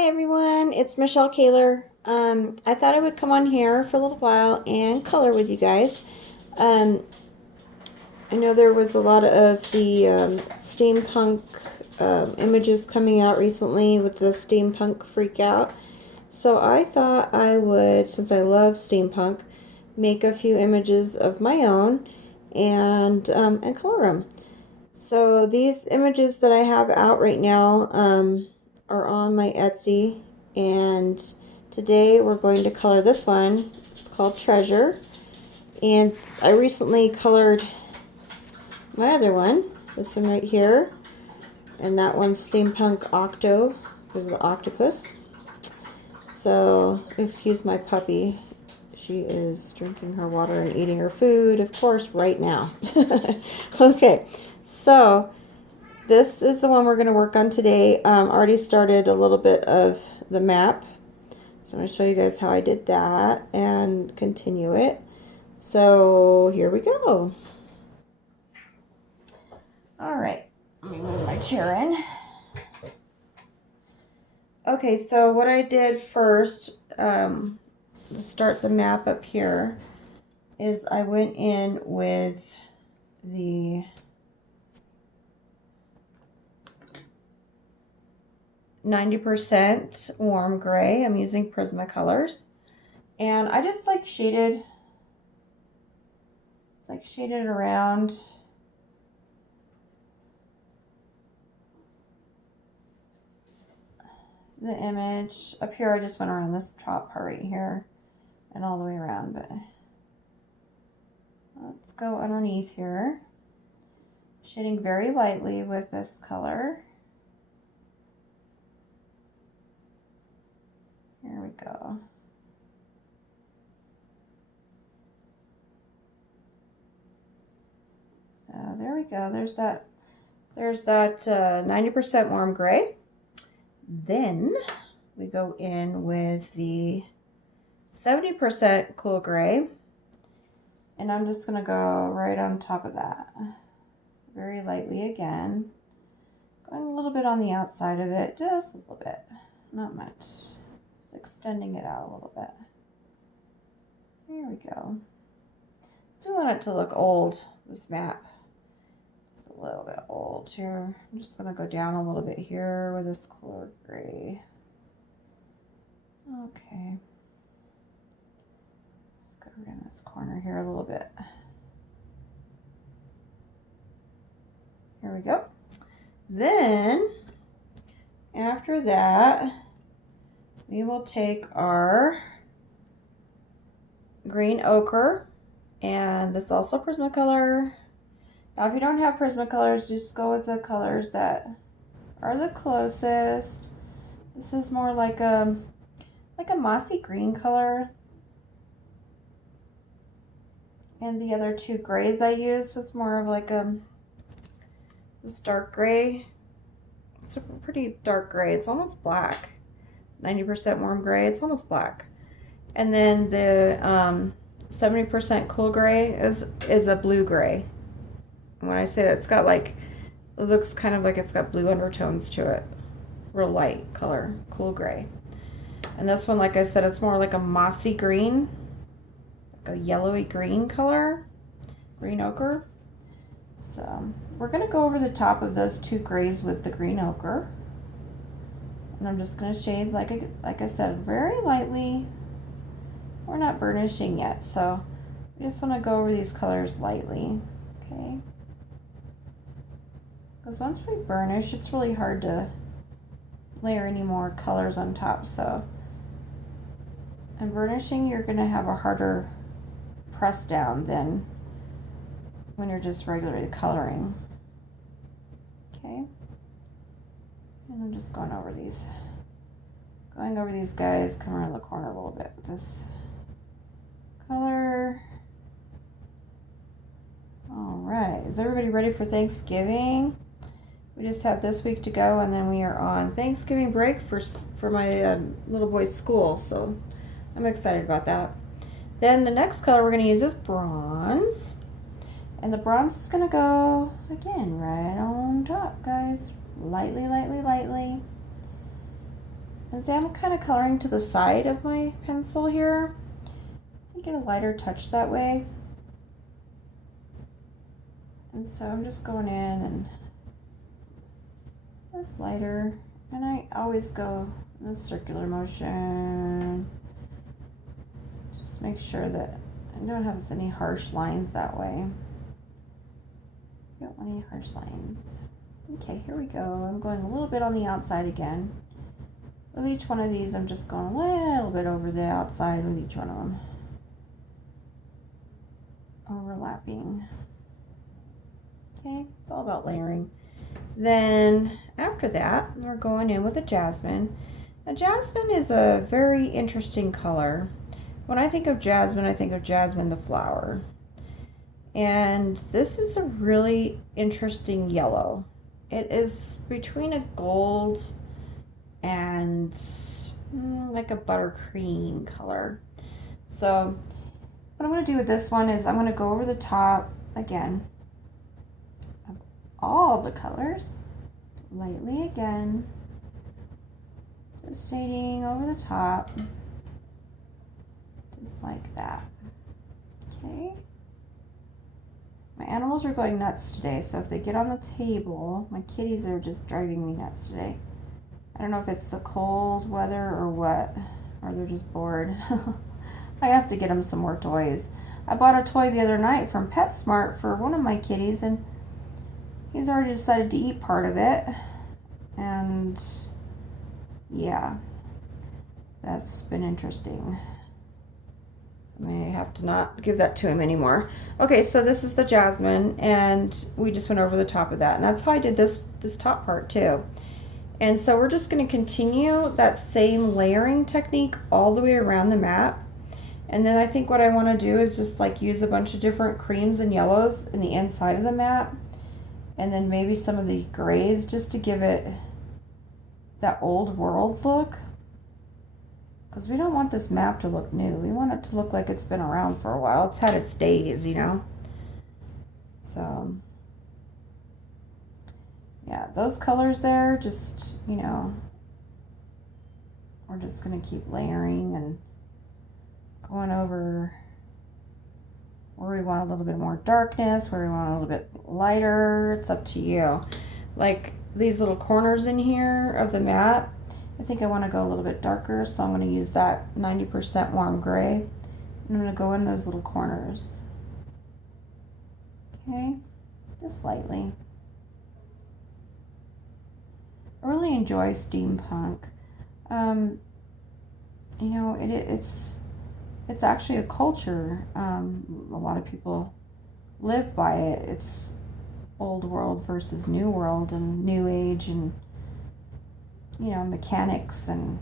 Hi everyone, it's Michelle Kaler. I thought I would come on here for a little while and color with you guys. Um, I know there was a lot of the steampunk images coming out recently with the steampunk freak out. So I thought I would, since I love steampunk, make a few images of my own and color them. So these images that I have out right now are on my Etsy, and today we're going to color this one. It's called Treasure, and I recently colored my other one, this one right here, and that one's Steampunk Octo because of the octopus. So excuse my puppy. She is drinking her water and eating her food, of course, right now. Okay, so this is the one we're going to work on today. Already started a little bit of the map. So I'm going to show you guys how I did that and continue it. So here we go. All right, let me move my chair in. Okay, so what I did first, to start the map up here, is I went in with the 90% warm gray. I'm using Prismacolors, and I just shaded around the image. Up here I just went around this top part right here and all the way around, but let's go underneath here, shading very lightly with this color. Here we go. So there we go. There's that 90% warm gray. Then we go in with the 70% cool gray, and I'm just gonna go right on top of that, very lightly again, going a little bit on the outside of it, just a little bit, not much. Extending it out a little bit. There we go. I do want it to look old, this map. It's a little bit old here. I'm just going to go down a little bit here with this color gray. Okay. Let's go around this corner here a little bit. Here we go. Then, after that, we will take our green ochre, and this is also Prismacolor. Now if you don't have Prismacolors, just go with the colors that are the closest. This is more like a mossy green color, and the other two grays I used was more of like this dark gray. It's a pretty dark gray. It's almost black. 90% warm gray, it's almost black. And then the 70% cool gray is a blue gray. And when I say that, it's got it looks kind of like it's got blue undertones to it. Real light color, cool gray. And this one, like I said, it's more like a mossy green, like a yellowy green color, green ochre. So we're gonna go over the top of those two grays with the green ochre. And I'm just going to shade, like I said, very lightly. We're not burnishing yet, so we just want to go over these colors lightly, okay? Because once we burnish, it's really hard to layer any more colors on top. So in burnishing, you're going to have a harder press down than when you're just regularly coloring, okay? And I'm just going over these guys, come around the corner a little bit with this color. All right, is everybody ready for Thanksgiving? We just have this week to go, and then we are on Thanksgiving break for my little boy's school, so I'm excited about that. Then the next color we're going to use is bronze, and the bronze is going to go again right on top, guys. Lightly, lightly, lightly. And see, I'm kind of coloring to the side of my pencil here. You get a lighter touch that way. And so I'm just going in and just lighter. And I always go in a circular motion. Just make sure that I don't have any harsh lines that way. Don't want any harsh lines. Okay, here we go. I'm going a little bit on the outside again. With each one of these, I'm just going a little bit over the outside with each one of them. Overlapping. Okay, it's all about layering. Then after that, we're going in with a jasmine. Now, jasmine is a very interesting color. When I think of jasmine the flower. And this is a really interesting yellow. It is between a gold and like a buttercream color. So what I'm going to do with this one is I'm going to go over the top again of all the colors, lightly again, just shading over the top, just like that. Okay. My animals are going nuts today, so if they get on the table, my kitties are just driving me nuts today. I don't know if it's the cold weather or what, or they're just bored. I have to get them some more toys. I bought a toy the other night from PetSmart for one of my kitties, and he's already decided to eat part of it. And yeah, that's been interesting. I may have to not give that to him anymore. Okay, so this is the jasmine, and we just went over the top of that, and that's how I did this top part too. And so we're just going to continue that same layering technique all the way around the map. And then I think what I want to do is just like use a bunch of different creams and yellows in the inside of the map, and then maybe some of the grays just to give it that old world look. Because we don't want this map to look new. We want it to look like it's been around for a while. It's had its days, you know. So, yeah, those colors there, just, you know, we're just going to keep layering and going over where we want a little bit more darkness, where we want a little bit lighter. It's up to you. Like these little corners in here of the map, I think I want to go a little bit darker, so I'm going to use that 90% warm gray. And I'm going to go in those little corners. Okay, just lightly. I really enjoy steampunk. You know, it's actually a culture. A lot of people live by it. It's old world versus new world and new age and, you know, mechanics, and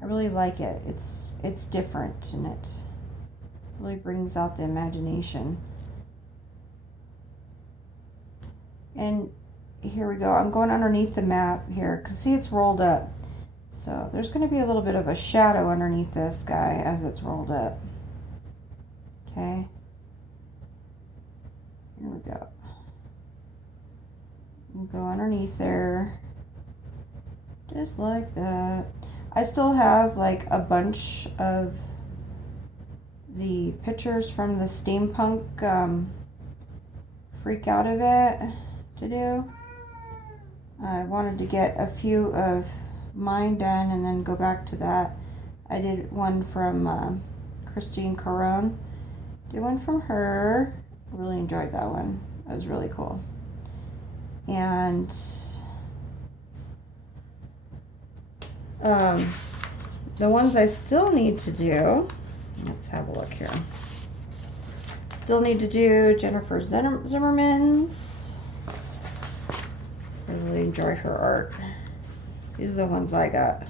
I really like it. It's different, and it really brings out the imagination. And here we go. I'm going underneath the map here because see, it's rolled up. So there's going to be a little bit of a shadow underneath this guy as it's rolled up. Okay. Here we go. We'll go underneath there. Just like that. I still have like a bunch of the pictures from the steampunk freak out event to do. I wanted to get a few of mine done and then go back to that. I did one from Christine Caron. Did one from her. Really enjoyed that one. That was really cool. And the ones I still need to do, let's have a look here. Still need to do Jennifer Zimmerman's. I really enjoy her art. These are the ones I got.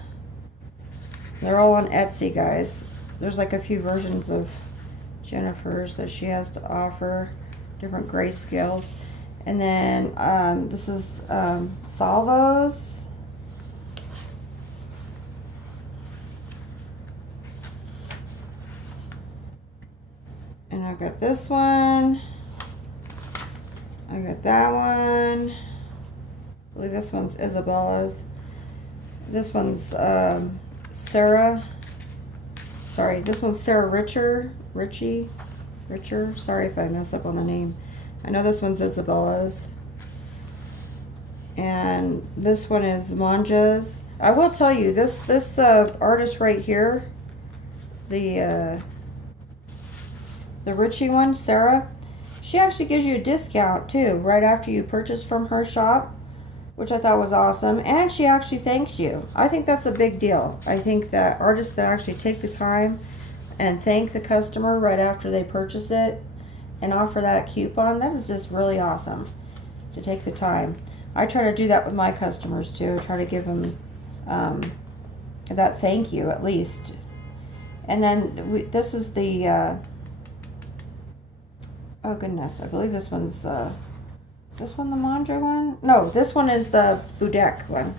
They're all on Etsy, guys. There's like a few versions of Jennifer's that she has to offer, different grayscales. And then this is Salvo's. And I've got this one. I got that one. I believe this one's Isabella's. This one's Sarah. Sorry, this one's Sarah Richer. Sorry if I mess up on the name. I know this one's Isabella's. And this one is Manja's. I will tell you, this artist right here, the Richie one, Sarah, she actually gives you a discount too right after you purchase from her shop, which I thought was awesome. And she actually thanks you. I think that's a big deal. I think that artists that actually take the time and thank the customer right after they purchase it and offer that coupon, that is just really awesome to take the time. I try to do that with my customers too. I try to give them that thank you at least. And then this is the, oh goodness, I believe this one's, is this one the Mandra one? No, this one is the Budek one.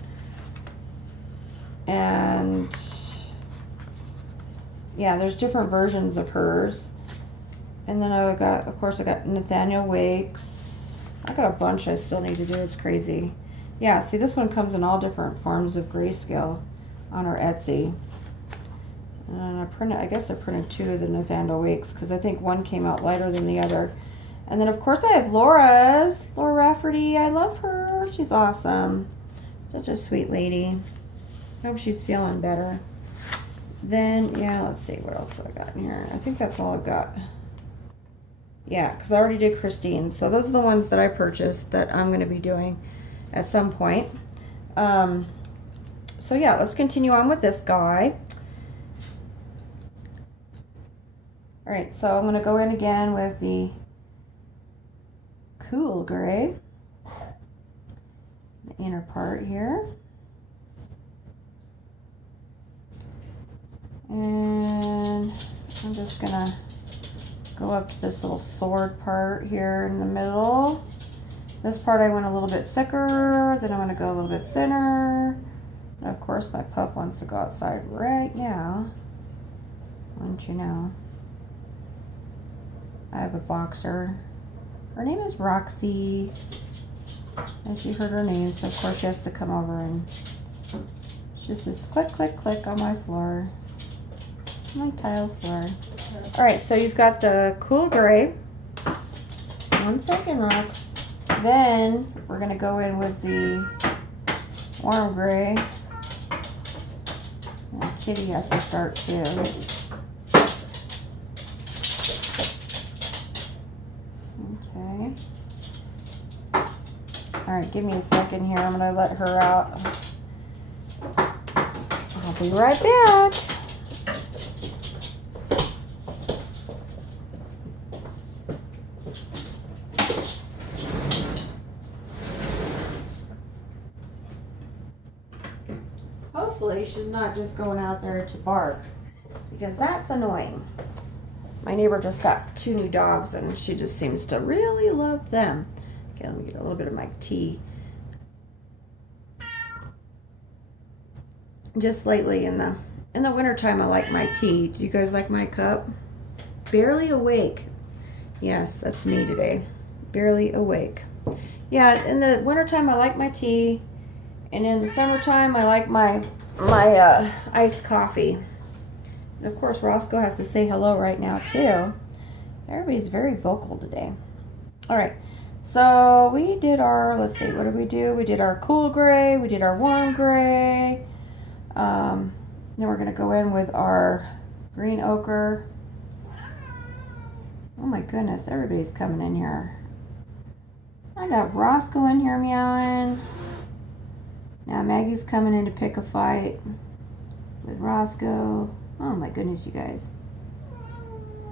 And yeah, there's different versions of hers. And then I got, of course, I got Nathaniel Wakes. I got a bunch I still need to do. It's crazy. Yeah, see, this one comes in all different forms of grayscale on our Etsy. And I guess I printed 2 of the Nathaniel Wakes because I think one came out lighter than the other. And then, of course, I have Laura's. Laura Rafferty. I love her. She's awesome. Such a sweet lady. I hope she's feeling better. Then, yeah, let's see. What else do I got in here? I think that's all I've got. Yeah, because I already did Christine's. So those are the ones that I purchased that I'm going to be doing at some point. So yeah, let's continue on with this guy. All right, so I'm going to go in again with the Cool Gray. The inner part here. And I'm just going to go up to this little sword part here in the middle. This part I went a little bit thicker, then I'm going to go a little bit thinner. And of course my pup wants to go outside right now. Wouldn't you know? I have a boxer. Her name is Roxy. And she heard her name, so of course she has to come over and she just says click, click, click on my floor. My tile floor. Alright, so you've got the Cool Gray. 1 second, Rox. Then we're going to go in with the Warm Gray. And Kitty has to start too. Okay. Alright, give me a second here. I'm going to let her out. I'll be right back. Hopefully she's not just going out there to bark, because that's annoying. My neighbor just got 2 new dogs and she just seems to really love them. Okay, let me get a little bit of my tea. Just lately in the wintertime I like my tea. Do you guys like my cup? Barely awake. Yes, that's me today. Barely awake. Yeah, in the wintertime I like my tea. And in the summertime, I like my iced coffee. And of course, Roscoe has to say hello right now, too. Everybody's very vocal today. All right, so we did our, let's see, what did we do? We did our Cool Gray, we did our Warm Gray. Then we're going to go in with our Green Ochre. Oh my goodness, everybody's coming in here. I got Roscoe in here meowing. Now Maggie's coming in to pick a fight with Roscoe. Oh my goodness, you guys.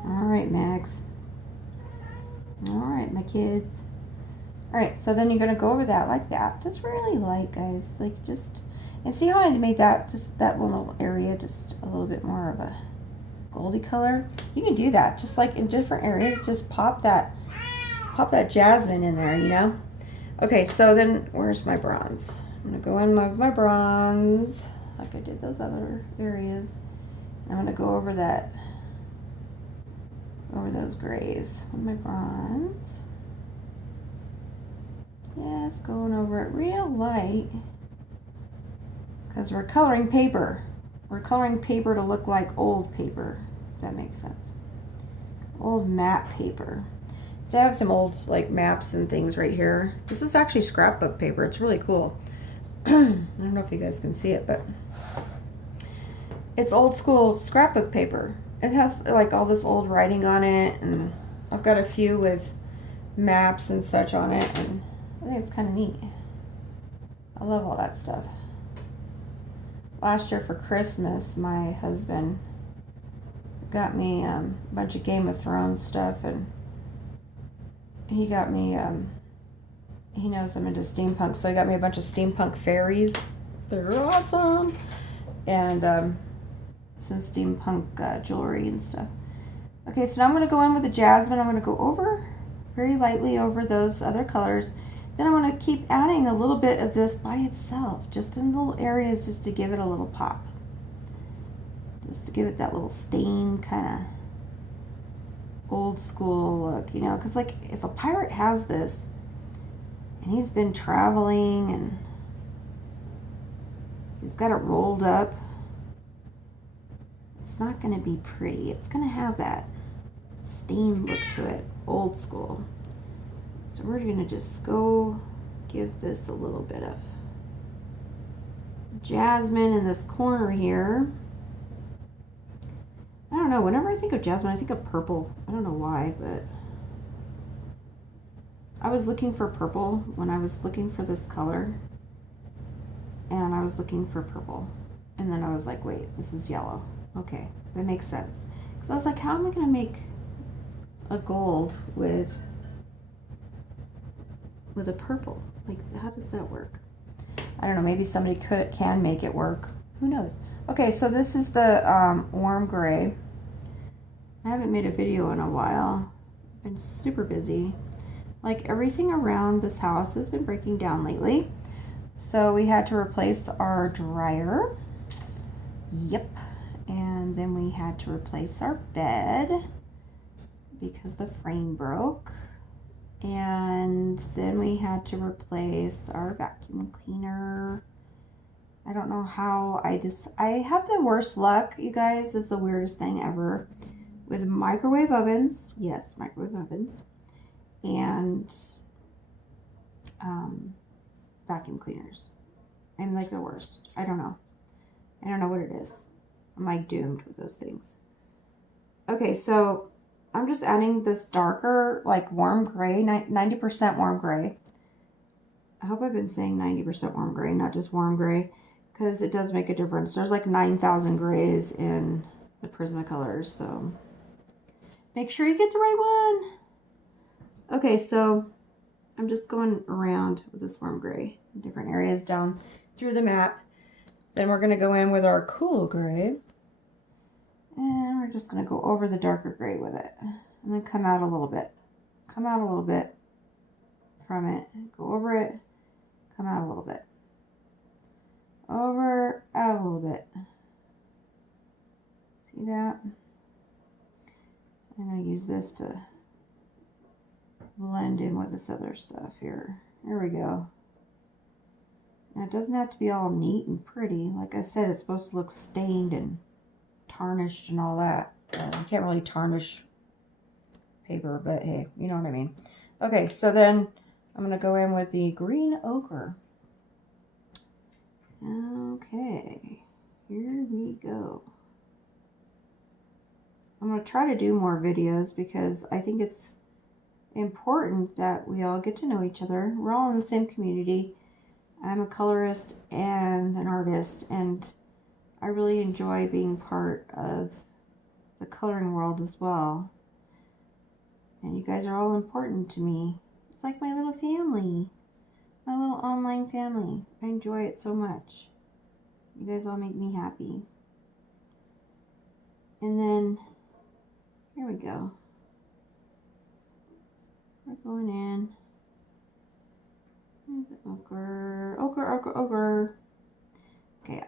Alright, Mags. Alright, my kids. Alright, so then you're going to go over that like that. Just really light, guys. Like just, and see how I made that, just that one little area, just a little bit more of a goldy color. You can do that, just like in different areas. Just pop that jasmine in there, you know. Okay, so then where's my bronze? I'm going to go in with my bronze, like I did those other areas. I'm going to go over that, over those grays with my bronze. Yes, going over it real light. because we're coloring paper. We're coloring paper to look like old paper, if that makes sense. Old map paper. So I have some old like maps and things right here. This is actually scrapbook paper. It's really cool. I don't know if you guys can see it, but it's old school scrapbook paper. It has like all this old writing on it, and I've got a few with maps and such on it, and I think it's kind of neat. I love all that stuff. Last year for Christmas, my husband got me a bunch of Game of Thrones stuff, and he got me, he knows I'm into steampunk, so he got me a bunch of steampunk fairies. They're awesome. And some steampunk jewelry and stuff. Okay, so now I'm going to go in with the jasmine. I'm going to go over, very lightly over those other colors. Then I'm going to keep adding a little bit of this by itself, just in little areas, just to give it a little pop. Just to give it that little stain kind of old school look, you know, because like if a pirate has this and he's been traveling and he's got it rolled up, it's not going to be pretty. It's going to have that stained look to it, old school. So we're going to just go give this a little bit of jasmine in this corner here. I don't know, whenever I think of jasmine, I think of purple. I don't know why, but I was looking for purple when I was looking for this color. And I was looking for purple. And then I was like, wait, this is yellow. Okay, that makes sense. Because I was like, how am I going to make a gold with a purple? Like, how does that work? I don't know, maybe somebody can make it work. Who knows? Okay, so this is the warm gray. I haven't made a video in a while. I've been super busy. Like, everything around this house has been breaking down lately. So we had to replace our dryer. Yep. And then we had to replace our bed because the frame broke. And then we had to replace our vacuum cleaner. I don't know how I have the worst luck, you guys. It's the weirdest thing ever. With microwave ovens. Yes, microwave ovens. And vacuum cleaners. I'm like the worst. I don't know. I don't know what it is. I'm like doomed with those things. Okay, so I'm just adding this darker, like warm gray, 90% warm gray. I hope I've been saying 90% warm gray, not just warm gray, because it does make a difference. There's like 9,000 grays in the Prismacolor, so make sure you get the right one. Okay, so I'm just going around with this warm gray in different areas down through the map. Then we're going to go in with our cool gray. And we're just going to go over the darker gray with it. And then come out a little bit. Come out a little bit from it. Go over it. Come out a little bit. Over, out a little bit. See that? I'm going to use this to blend in with this other stuff here. There we go. Now it doesn't have to be all neat and pretty. Like I said, it's supposed to look stained and tarnished and all that. You can't really tarnish paper, but hey, you know what I mean. Okay, so then I'm going to go in with the green ochre. Okay, here we go. I'm going to try to do more videos because I think it's important that we all get to know each other. We're all in the same community. I'm a colorist and an artist, and I really enjoy being part of the coloring world as well. And you guys are all important to me. It's like my little family. My little online family. I enjoy it so much. You guys all make me happy. And then, here we go. We're going in. Ochre, ochre, ochre, ochre. Okay.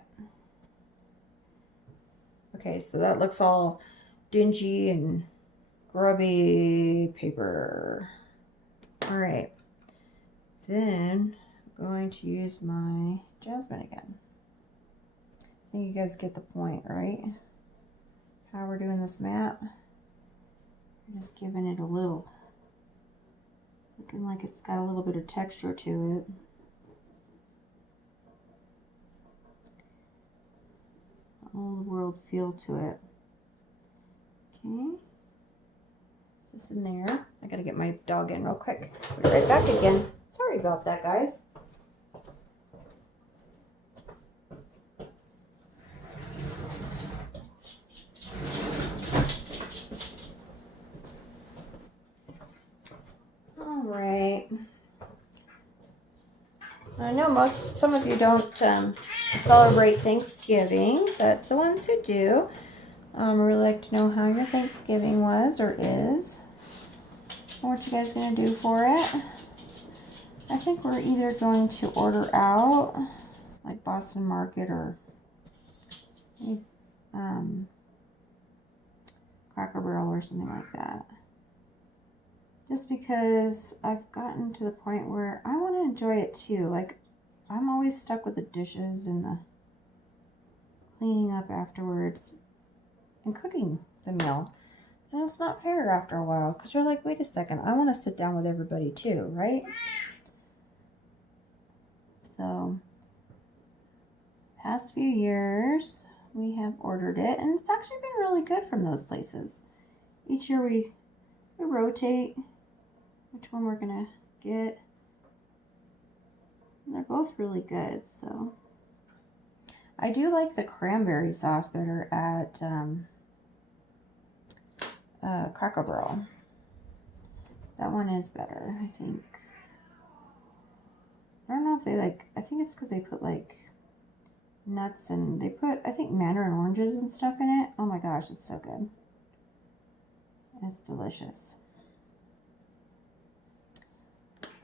Okay, so that looks all dingy and grubby paper. All right. Then I'm going to use my jasmine again. think you guys get the point, right? How we're doing this map. We're just giving it a little, looking like it's got a little bit of texture to it. Old world feel to it. Okay. This in there. I gotta get my dog in real quick. Be right back again. Sorry about that, guys. All right. I know some of you don't celebrate Thanksgiving, but the ones who do, I really like to know how your Thanksgiving was or is, and what you guys are gonna do for it. I think we're either going to order out, like Boston Market or Cracker Barrel or something like that. Just because I've gotten to the point where I want to enjoy it too. Like, I'm always stuck with the dishes and the cleaning up afterwards and cooking the meal. And it's not fair after a while because you're like, wait a second, I want to sit down with everybody too, right? So, past few years, we have ordered it, and it's actually been really good from those places. Each year we rotate which one we're gonna get. And they're both really good, so. I do like the cranberry sauce better at Cracker Barrel. That one is better, I think. I don't know if they like, I think it's because they put like nuts and they put, I think, mandarin oranges and stuff in it. Oh my gosh, it's so good. It's delicious.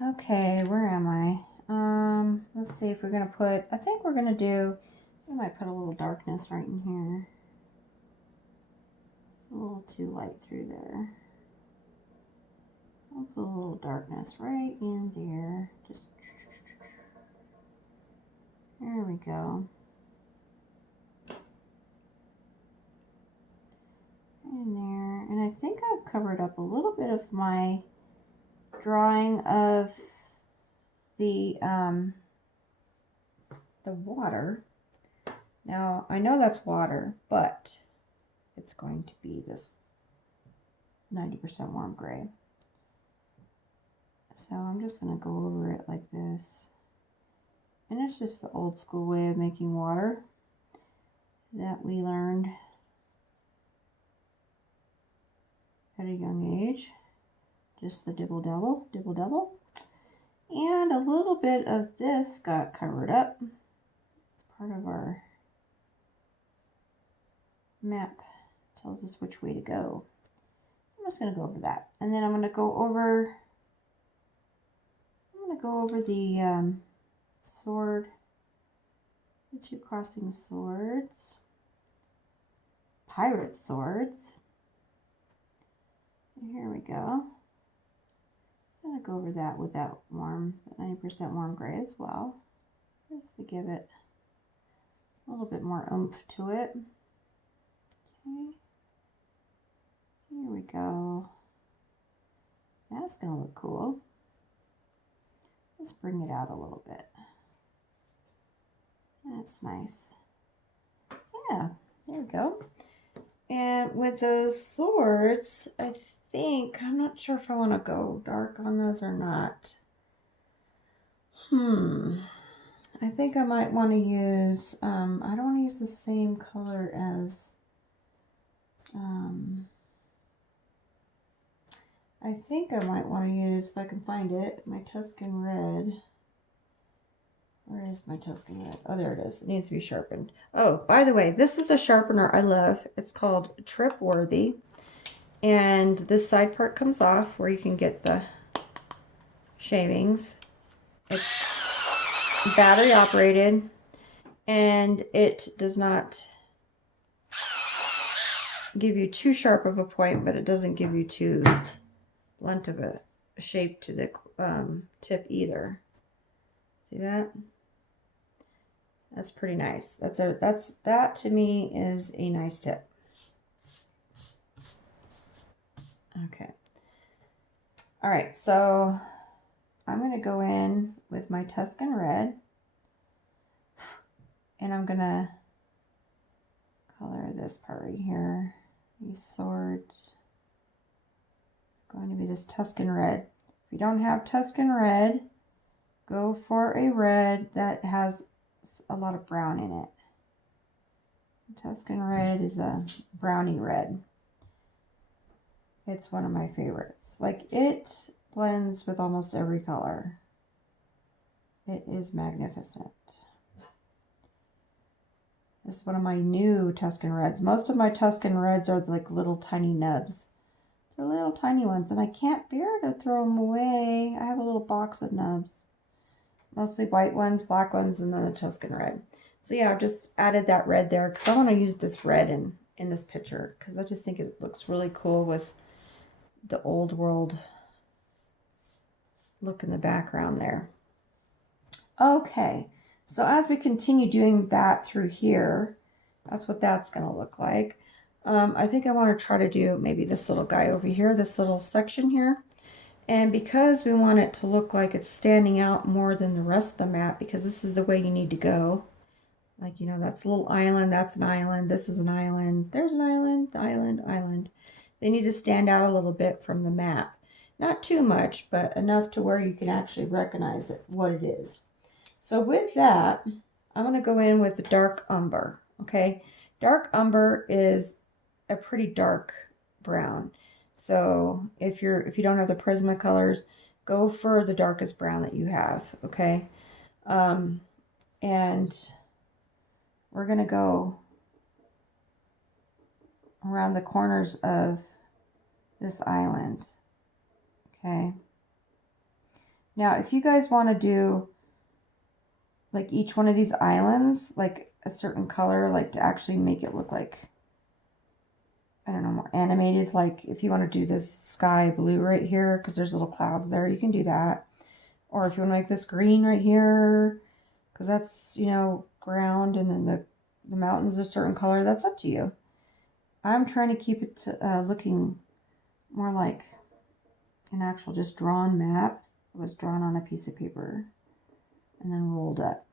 Okay, where am I? Let's see if we're gonna put, I think we're gonna do, I might put a little darkness right in here. A little too light through there. I'll put a little darkness right in there. Just, there we go. In there, and I think I've covered up a little bit of my drawing of the water. Now I know that's water, but it's going to be this 90% warm gray. So I'm just going to go over it like this, and it's just the old school way of making water that we learned at a young age. Just the dibble double, and a little bit of this got covered up. It's part of our map, tells us which way to go. I'm just going to go over that, and then I'm going to go over the sword, the two crossing swords, pirate swords. Here we go. I'm going to go over that with that warm, 90% warm gray as well, just to give it a little bit more oomph to it. Okay, here we go. That's going to look cool. Let's bring it out a little bit. That's nice. Yeah, there we go. And with those swords, I think, I'm not sure if I want to go dark on those or not. I think I might want to use, I don't want to use the same color as, I think I might want to use, if I can find it, my Tuscan Red. Where is my Tuscan Red? Oh, there it is. It needs to be sharpened. Oh, by the way, this is the sharpener I love. It's called Tripworthy. And this side part comes off where you can get the shavings. It's battery operated, and it does not give you too sharp of a point, but it doesn't give you too blunt of a shape to the tip either. See that? That's pretty nice. That to me is a nice tip. Okay. All right, so I'm going to go in with my Tuscan Red, and I'm going to color this part right here. These swords. Going to be this Tuscan Red. If you don't have Tuscan Red, go for a red that has a lot of brown in it. Tuscan Red is a brownie red. It's one of my favorites. Like, it blends with almost every color. It is magnificent. This is one of my new Tuscan Reds. Most of my Tuscan Reds are like little tiny nubs. They're little tiny ones, and I can't bear to throw them away. I have a little box of nubs. Mostly white ones, black ones, and then the Tuscan Red. So yeah, I've just added that red there because I want to use this red in this picture because I just think it looks really cool with the old world look in the background there. Okay, so as we continue doing that through here, that's what that's going to look like. I think I want to try to do maybe this little guy over here, this little section here. And because we want it to look like it's standing out more than the rest of the map, because this is the way you need to go. Like, you know, that's a little island, that's an island, this is an island, there's an island, island, island. They need to stand out a little bit from the map. Not too much, but enough to where you can actually recognize it, what it is. So with that, I'm going to go in with the dark umber, okay? Dark umber is a pretty dark brown. So if you don't have the Prismacolors, go for the darkest brown that you have, okay? And we're going to go around the corners of this island, okay? Now, if you guys want to do like each one of these islands, like a certain color, like to actually make it look like, I don't know, more animated, like if you want to do this sky blue right here, because there's little clouds there, you can do that. Or if you want to make this green right here, because that's, you know, ground, and then the mountains are a certain color, that's up to you. I'm trying to keep it looking more like an actual just drawn map that was drawn on a piece of paper and then rolled up.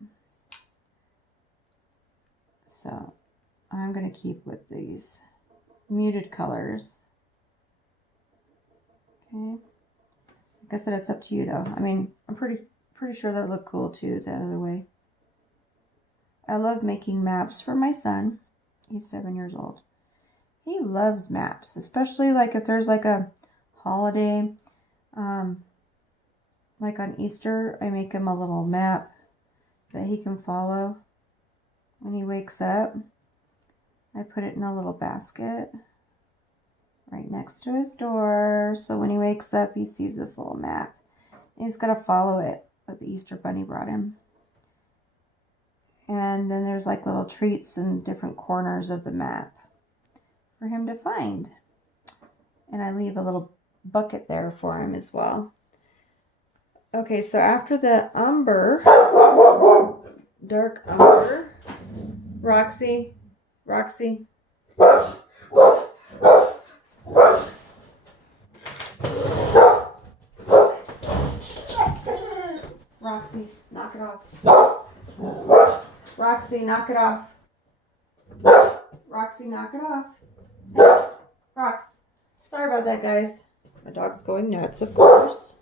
So I'm going to keep with these muted colors. Okay. Like I said, it's up to you though. I mean, I'm pretty sure that look cool too the other way. I love making maps for my son. He's 7 years old. He loves maps, especially like if there's like a holiday, like on Easter, I make him a little map that he can follow when he wakes up. I put it in a little basket right next to his door, so when he wakes up, he sees this little map. And he's got to follow it that the Easter Bunny brought him. And then there's like little treats in different corners of the map for him to find. And I leave a little bucket there for him as well. Okay, so after the umber, dark umber, Roxy, Roxy. Roxy, knock it off. Roxy, knock it off. Roxy, knock it off. Rox. Sorry about that, guys. My dog's going nuts, of course.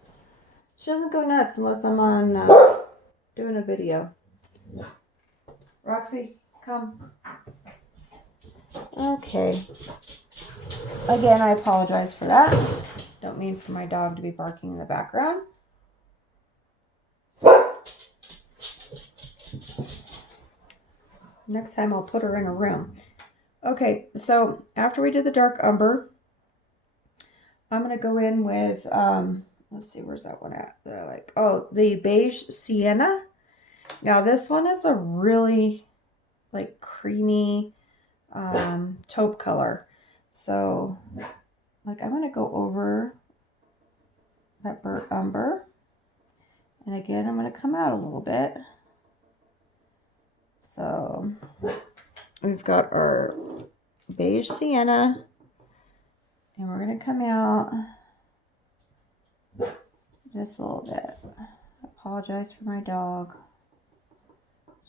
She doesn't go nuts unless I'm on doing a video. Roxy, come. Okay. Again, I apologize for that. Don't mean for my dog to be barking in the background. Next time I'll put her in a room. Okay, so after we did the dark umber, I'm going to go in with, let's see, where's that one at that I like? Oh, the beige sienna. Now this one is a really like creamy taupe color. So like I'm going to go over that burnt umber. And again, I'm going to come out a little bit. So we've got our beige sienna, and we're going to come out just a little bit. I apologize for my dog.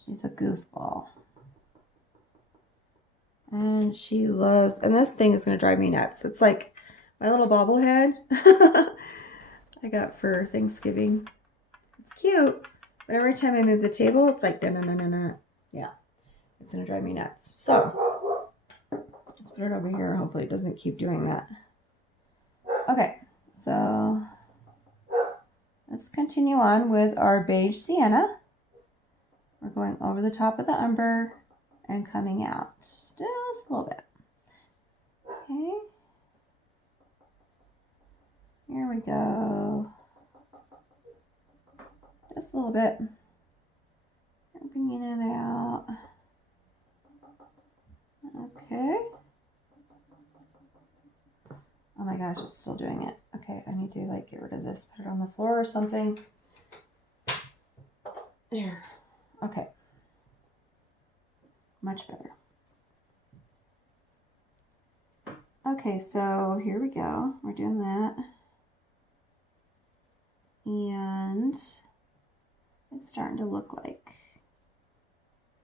She's a goofball. And she loves, and this thing is going to drive me nuts. It's like my little bobblehead I got for Thanksgiving. It's cute, but every time I move the table, it's like, na-na-na-na-na. Yeah, it's going to drive me nuts. So let's put it over here. Hopefully it doesn't keep doing that. Okay, so let's continue on with our beige sienna. We're going over the top of the umber and coming out just a little bit. Okay. Here we go. Just a little bit. Bringing it out. Okay. Oh my gosh, it's still doing it. Okay, I need to like get rid of this, put it on the floor or something. There. Okay. Much better. Okay, so here we go. We're doing that. And it's starting to look like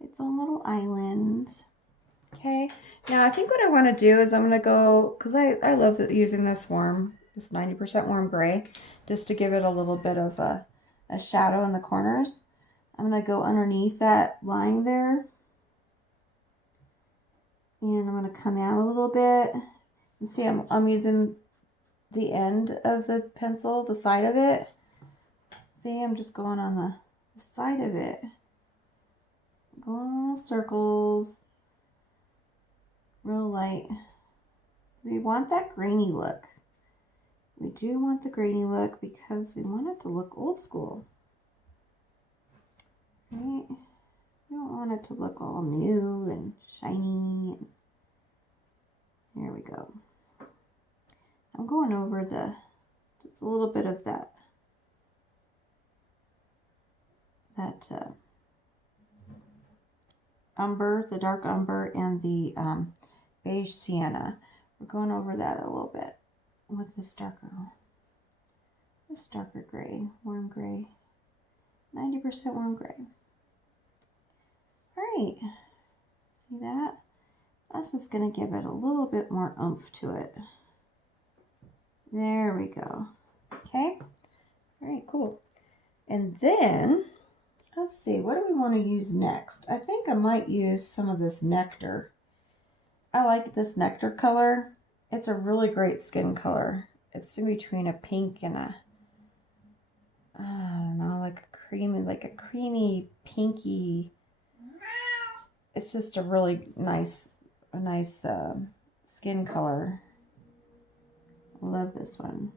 its own little island. Okay, now I think what I want to do is I'm going to go, because I love using this 90% warm gray, just to give it a little bit of a shadow in the corners. I'm going to go underneath that line there. And I'm going to come out a little bit. And see, I'm using the end of the pencil, the side of it. See, I'm just going on the side of it. Going circles. Real light. We want that grainy look. We do want the grainy look because we want it to look old school. Right? We don't want it to look all new and shiny. There we go. I'm going over just a little bit of that umber, the dark umber, and the beige sienna. We're going over that a little bit with this darker gray, warm gray, 90% warm gray. All right, see that? That's just going to give it a little bit more oomph to it. There we go. Okay. All right, cool. And then, let's see, what do we want to use next? I think I might use some of this nectar. I like this nectar color. It's a really great skin color. It's in between a pink and a, I don't know, like a creamy pinky. It's just a really nice skin color. Love this one.